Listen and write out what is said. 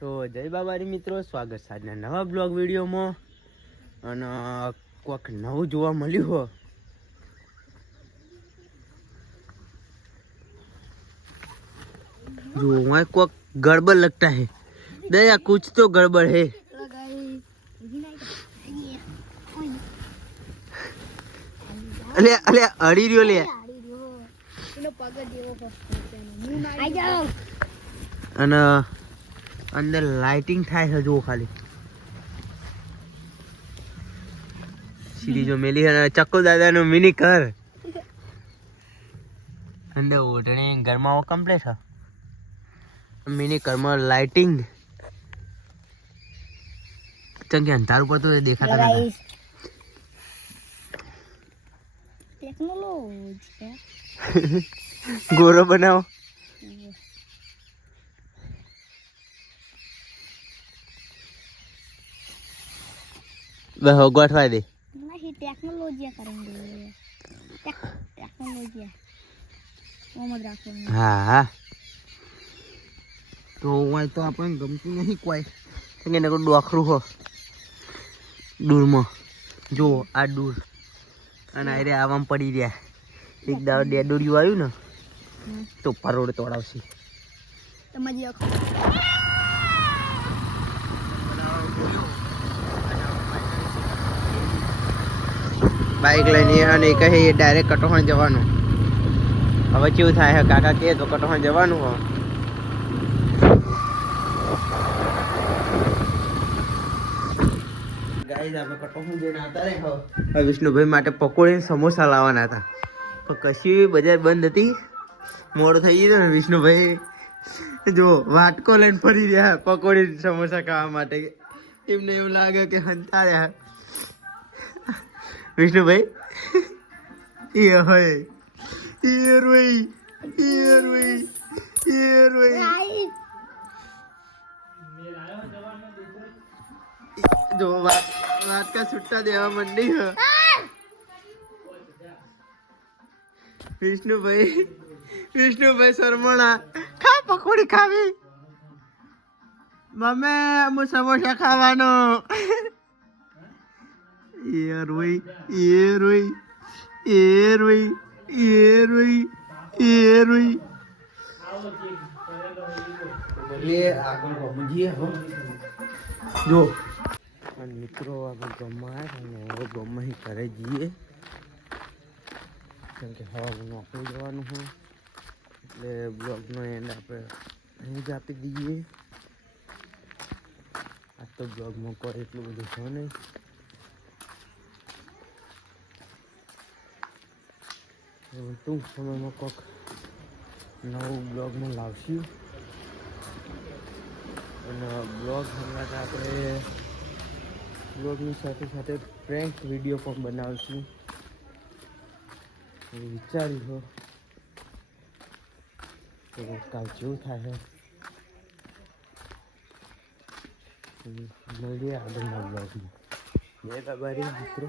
તો જય બાબારી મિત્રો, સ્વાગત છે આજના નવા બ્લોગ વિડીયોમાં. અને કોઈક નવું જોવા મળ્યું હો. जो वहाँ को गड़बड़ लगता है, दया कुछ तो गड़बड़ है। अले अले अड़ी रियो ले અને અંદર લાઇટિંગ થાય છે જો ખાલી સીડી જો મેલી છે ચક્કુ દાદાનો મિની ઘર અંદર ઓઢણી ઘરમાં કમ્પ્લીટ છે મિની ઘરમાં લાઇટિંગ ચંગે અંધારું પડતું દેખાતા નથી ટેકનોલોજી ગોરો બનાવો बस गोठवा दे नहीं टेक्नोलॉजी करेंगे टेक्नोलॉजी मोहम्मद राखो हाँ हाँ तो वहाँ तो अपन गमती नहीं कोई क्योंकि ना को डोखरू हो दूर में जो आ दूर અને આરે આવામ પડી રહ્યા એક દાવ ડેડોરિયું આવ્યું ને તો પરોડ તોડાવશે તમારી બાઈક લઈને અને કહે ડાયરેક્ટ કટોહણ જવાનું હવે કેવું થાય કાકા કહે તો કટોહણ જવાનું હો ગાઈસ આપણે કટોહણ જઈને આવતા રહે હવે વિષ્ણુભાઈ માટે પકોડી સમોસા લાવવાના હતા પણ કશી બજાર બંધ હતી મોડું થઈ ગયું ને વિષ્ણુભાઈ જો વાટકો લઈને ફરી રહ્યા પકોડી સમોસા ખાવા માટે એમને એવું લાગે કે હંતા રહ્યા વિષ્ણુભાઈ એ હોય એ રોઈ જો વાત કા છૂટા દેવા મંડી હ વિષ્ણુભાઈ શર્મણા ખા પકોડી ખાવી મમ્મી હું સમોસા ખાવાનો ये रोई जो મિત્રો આપણે ગમમાં આવ્યા ગમમાં ઘરે જઈએ કેમ કે હવે નોકરી જવાનું હોય એટલે બ્લોગનો એન્ડ આપણે અહીં જ આપી દઈએ આજ તો બ્લોગમાં કોઈ એટલું બધું છે નહીં ટૂંક સમયમાં કોઈક નવું બ્લોગમાં લાવશું અને બ્લોગ હમણાં આપણે બ્લોગની સાથે સાથે પ્રેન્ક વિડીયો પણ બનાવશું એવું વિચાર્યું તો કાલ જેવું થાય મળીએ આગળના બ્લોગમાં જય બાબારી મિત્રો